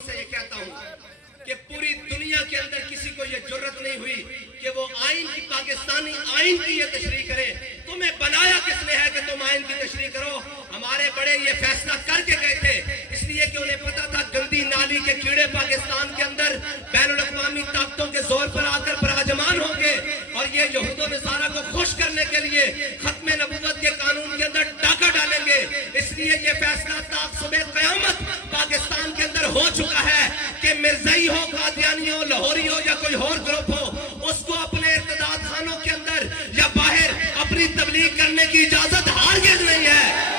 سے یہ کہتا ہوں کہ پوری دنیا کے اندر کسی کو یہ جرت نہیں ہوئی کہ وہ آئین کی پاکستانی آئین کی یہ تشریح کرے. تمہیں بنایا کس نے ہے کہ تم آئین کی تشریح کرو؟ ہمارے بڑے یہ فیصلہ کر کے گئے تھے اس لیے کہ انہیں پتا تھا گندی نالی کے کیڑے پاکستان کے اندر بین الاقوامی طاقتوں کے زور پر آ کر براجمان ہوں گے اور یہ یہود و نصارہ کو خوش کرنے کے لیے ختم نبوت کے قانون کے اندر ڈاکہ ڈالیں گے. اس لیے یہ فیصلہ تا صبح قیامت پاکستان کے اندر ہو چکا ہے کہ مرزائی ہو، قادیانی ہو، لاہوری ہو یا کوئی اور گروپ ہو، اس کو اپنے ارتداد خانوں کے اندر یا باہر اپنی تبلیغ کرنے کی اجازت ہرگز نہیں ہے.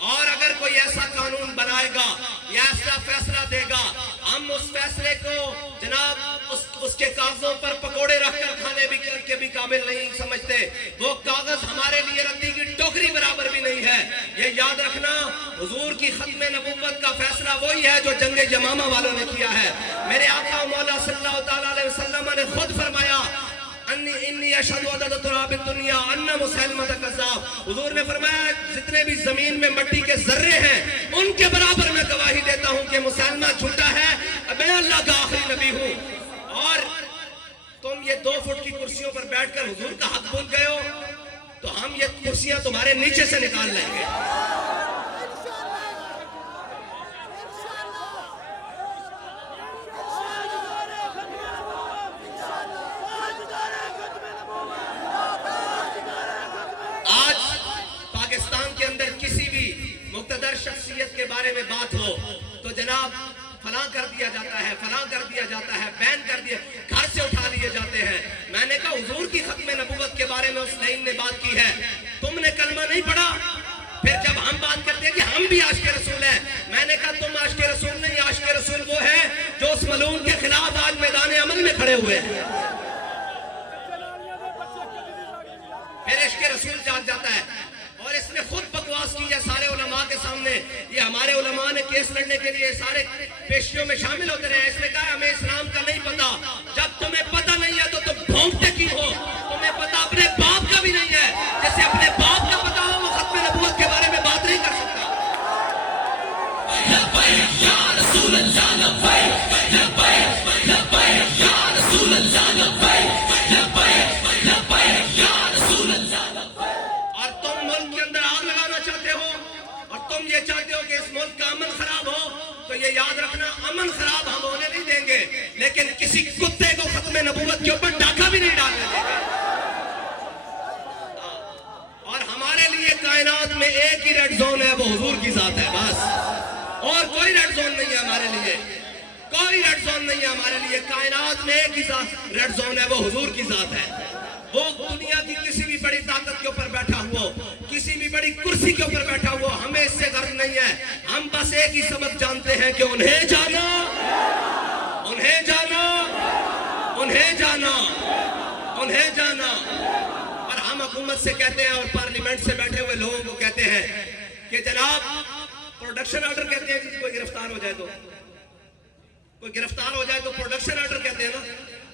اور اگر کوئی ایسا قانون بنائے گا یا ایسا فیصلہ دے گا، ہم اس فیصلے کو جناب اس کے کاغذوں پر پکوڑے رکھ کر کھانے کے بھی قابل نہیں سمجھتے. وہ کاغذ ہمارے لیے رتی کی ٹوکری برابر بھی نہیں ہے. یہ یاد رکھنا، حضور کی ختم نبوت کا فیصلہ وہی ہے جو جنگ یمامہ والوں نے کیا ہے. میرے آقا مولا صلی اللہ تعالیٰ علیہ وسلم نے خود فرمایا انی اشہد عدد تراب الدنیا ان مسلمہ کذاب. حضور نے فرمایا جتنے بھی زمین میں مٹی کے ذرے ہیں ان کے برابر میں گواہی دیتا ہوں کہ مسلمہ جھوٹا ہے، میں اللہ کا آخری نبی ہوں. اور تم یہ 2 فٹ کی کرسیوں پر بیٹھ کر حضور کا حق بھول گئے ہو تو ہم یہ کرسیاں تمہارے نیچے سے نکال لیں گے. آج پاکستان کے اندر کسی بھی مقتدر شخصیت کے بارے میں بات ہو تو جناب فلاں کر دیا جاتا ہے، فلاں کر دیا جاتا ہے، بین کر دیا، گھر سے اٹھا لیے جاتے ہیں. میں نے کہا حضور کی ختم نبوت کے بارے میں اس لائن نے بات کی ہے، تم نے کلمہ نہیں پڑھا. پھر جب ہم بات کرتے ہیں کہ ہم بھی عاشق رسول ہیں، میں نے کہا تم عاشق رسول نہیں، عاشق رسول وہ ہے جو اس ملعون کے خلاف آج میدان عمل میں کھڑے ہوئے ہیں. پھر عشق رسول جاگ جاتا ہے اور اس نے خود بکواس کی ہے سارے علماء کے سامنے. یہ ہمارے علماء نے کیس لڑنے کے لیے سارے پیشیوں میں شامل ہوتے رہے. اس نے کہا ہمیں اسلام کا نہیں پتا. جب تمہیں پتا نہیں ہے تو تم بھونکتے کیوں ہو؟ تمہیں پتا اپنے باپ کا بھی نہیں ہے. جیسے اپنے باپ کا پتا ہو وہ ختم نبوت کے بارے میں بات نہیں کر سکتا. اور تم ملک کے اندر آگ لگانا چاہتے ہو اور تم یہ چاہتے ہو کہ اس ملک کا امن خراب ہو تو یہ یاد رکھنا امن خراب ہم ہونے نہیں دیں گے، لیکن کسی کتے کو ختم نبوت کے اوپر ڈاکہ بھی نہیں ڈالنے دیں گے. اور ہمارے لیے کائنات میں ایک ہی ریڈ زون ہے، وہ حضور کی ذات ہے بس. اور کوئی ریڈ زون نہیں ہے ہمارے لیے، کوئی ریڈ زون نہیں ہے ہمارے لیے. کائنات میں ایک ہی ریڈ زون ہے، وہ حضور کی ذات ہے. وہ دنیا کی کسی بھی بڑی طاقت کے اوپر بیٹھا ہوا، کسی بھی بڑی کرسی کے اوپر بیٹھا ہوا، ہمیں اس سے غرض نہیں ہے. ہم بس ایک ہی سبق جانتے ہیں کہ انہیں جانا، انہیں جانا، انہیں جانا، انہیں جانا. اور ہم حکومت سے کہتے ہیں اور پارلیمنٹ سے بیٹھے ہوئے لوگوں کو کہتے ہیں کہ جناب پروڈکشن آرڈر کہتے ہیں کہ کوئی گرفتار ہو جائے تو، کوئی گرفتار ہو جائے تو پروڈکشن آرڈر کہتے ہیں نا.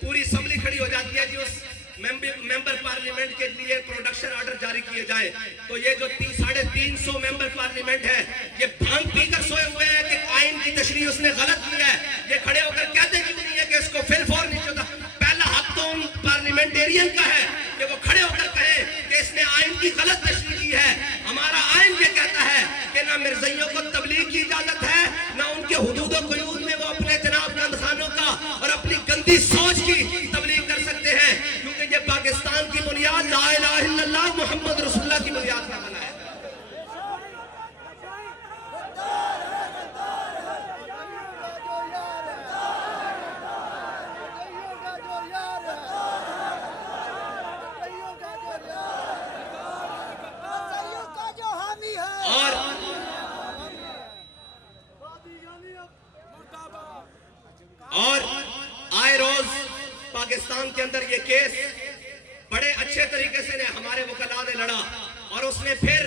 پوری اسمبلی کھڑی ہو جاتی ہے جی اس ممبر پارلیمنٹ کے لیے پروڈکشن آرڈر جاری کیے جائیں تو یہ جو 350 ممبر پارلیمنٹ ہے یہ بھانگ پی کر سوئے ہوئے ہیں کہ آئین کی تشریح اس نے غلط کیا ہے. یہ کھڑے ہو کر کہتے کیوں نہیں ہے کہ اس کو فل فور نہیں ہوتا؟ پہلا حق تو ان پارلیمنٹیرین کا ہے کہ وہ کھڑے ہو کر کہیں کہ اس نے آئین کی غلط تشریح کی ہے. ہمارا آئین یہ کہتا ہے کہ نہ مرزائیوں کو تبلیغ کی اجازت ہے، نہ ان کے حدود و قیود میں وہ اپنے جناب گند خانوں کا اور اپنی گندی سوچ کی تبلیغ کر سکتے ہیں، کیونکہ یہ پاکستان کی بنیاد لا الہ الا اللہ محمد رسول اللہ کی بنیاد پر بنا ہے. اور آئے روز پاکستان کے اندر یہ کیس بڑے اچھے طریقے سے ہمارے وکلاء نے لڑا اور اس نے پھر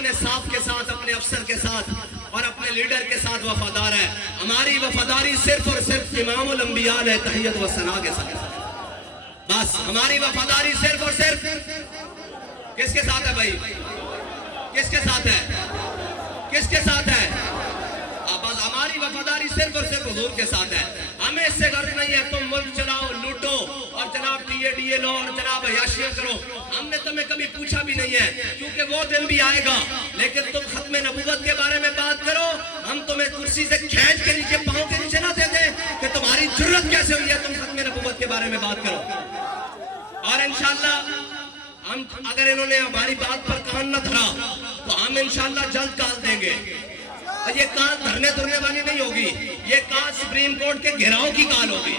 اپنے صاحب کے ساتھ، اپنے افسر کے ساتھ اور اپنے لیڈر کے ساتھ وفادار ہے. ہماری وفاداری صرف اور صرف امام الانبیاء علیہ تحیت و ثنا کے ساتھ. بس ہماری وفاداری صرف اور صرف کس کے ساتھ ہے بھائی؟ کس کے ساتھ ہے؟ کس کے ساتھ ہے؟ بس ہماری وفاداری صرف اور صرف حضور کے ساتھ ہے. ہمیں اس سے غرض نہیں ہے تم ملک چلاؤ، لوٹو اور جناب ٹی اے لو اور جناب عیاشیاں کرو. ہم نے تمہیں کبھی پوچھا بھی نہیں ہے، کیونکہ وہ دن بھی آئے گا. لیکن تم ختم نبوت کے بارے میں بات کرو، ہم تمہیں کرسی سے کھینچ کے نیچے، پاؤں کے نیچے نہ دے دیں کہ تمہاری جرت کیسے ہوئی ہے تم ختم نبوت کے بارے میں بات کرو. اور انشاءاللہ ہم اگر انہوں نے ہماری بات پر کان نہ دھرا تو ہم انشاءاللہ جلد کال دیں گے. اور یہ کال دھرنے دھرنے والی نہیں ہوگی، یہ کال سپریم کورٹ کے گھیراؤ کی کال ہوگی.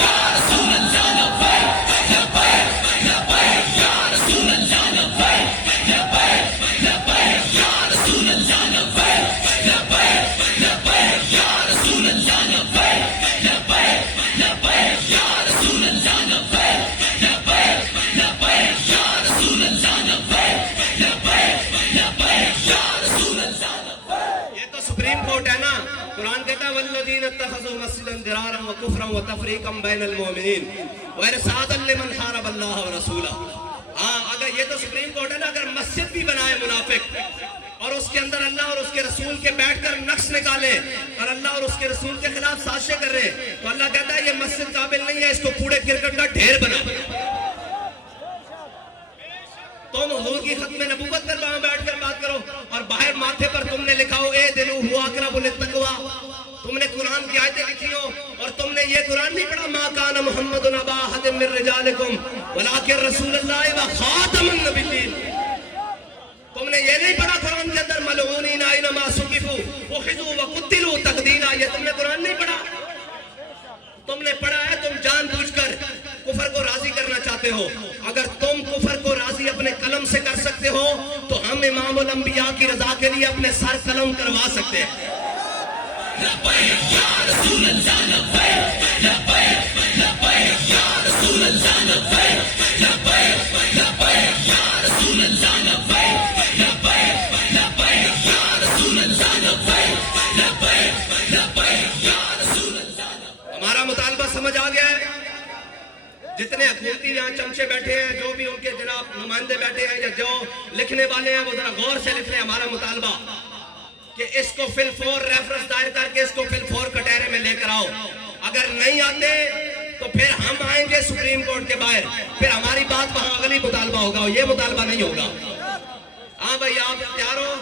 یا رسول اللہ لبیک لبیک لبیک یا رسول اللہ لبیک لبیک لبیک یا رسول اللہ لبیک لبیک لبیک یا رسول اللہ لبیک لبیک لبیک یا رسول اللہ لبیک لبیک لبیک یا رسول اللہ لبیک لبیک لبیک یا رسول اللہ لبیک. یہ تو سپریم کورٹ ہے نا. قرآن کہتا ہے والذین اتخذوا مسجدا ضرارا وکفرا وتفریقا بین المؤمنین وارصادا لمن حارب اللہ ورسولہ. اگر یہ تو سپریم کورٹ ہے نا، اگر مسجد بھی بنائے منافق اور اس کے اندر اللہ اور اس کے رسول کے بیٹھ کر نقش نکالے اور اللہ اور اس کے رسول کے خلاف سازشیں کر رہے ہیں، تو اللہ کہتا ہے یہ مسجد قابل نہیں ہے، اس کو کوڑے کرکٹ کا ڈھیر بنا. تم حضور کی ختم نبوت پر وہاں بیٹھ کر بات کرو اور باہر ماتھے پر تم نے لکھا ہو اے دلو ہوا اقرب للتقوی. تم نے قرآن کی آیتیں لکھی ہو اور تم نے یہ قرآن نہیں پڑھا ما کان محمد ابا احد من رجالکم ولکن رسول اللہ و خاتم النبیین. تم نے یہ نہیں پڑھا قرآن کے اندر ملعونین اینما ثقفوا اخذوا وقتلوا تقتیلا. یہ تم نے قرآن نہیں پڑھا. تم نے پڑھا ہے، تم جان بوجھ کر کفر کو راضی کرنا چاہتے ہو. اگر تم کفر کو راضی اپنے قلم سے کر سکتے ہو تو ہم امام الانبیاء کی رضا کے لیے اپنے سر قلم کروا سکتے ہیں. لبیک یا رسول اللہ لبیک لبیک لبیک یا رسول اللہ لبیک لبیک لبیک یا رسول اللہ لبیک لبیک لبیک یا رسول اللہ لبیک لبیک لبیک یا رسول اللہ. ہمارا مطالبہ سمجھ آ گیا ہے؟ جتنے حکومتی یہاں چمچے بیٹھے ہیں، جو بھی ان کے جناب نمائندے بیٹھے ہیں یا جو لکھنے والے ہیں، وہ ذرا غور سے لکھ لیں ہمارا مطالبہ کہ اس کو فی الفور ریفرنس دائر کر کے اس کو فی الفور کٹہرے میں لے کر آؤ. اگر نہیں آتے تو پھر ہم آئیں گے سپریم کورٹ کے باہر، پھر ہماری بات وہاں اگلی مطالبہ ہوگا، یہ مطالبہ نہیں ہوگا. ہاں بھائی آپ تیار ہو؟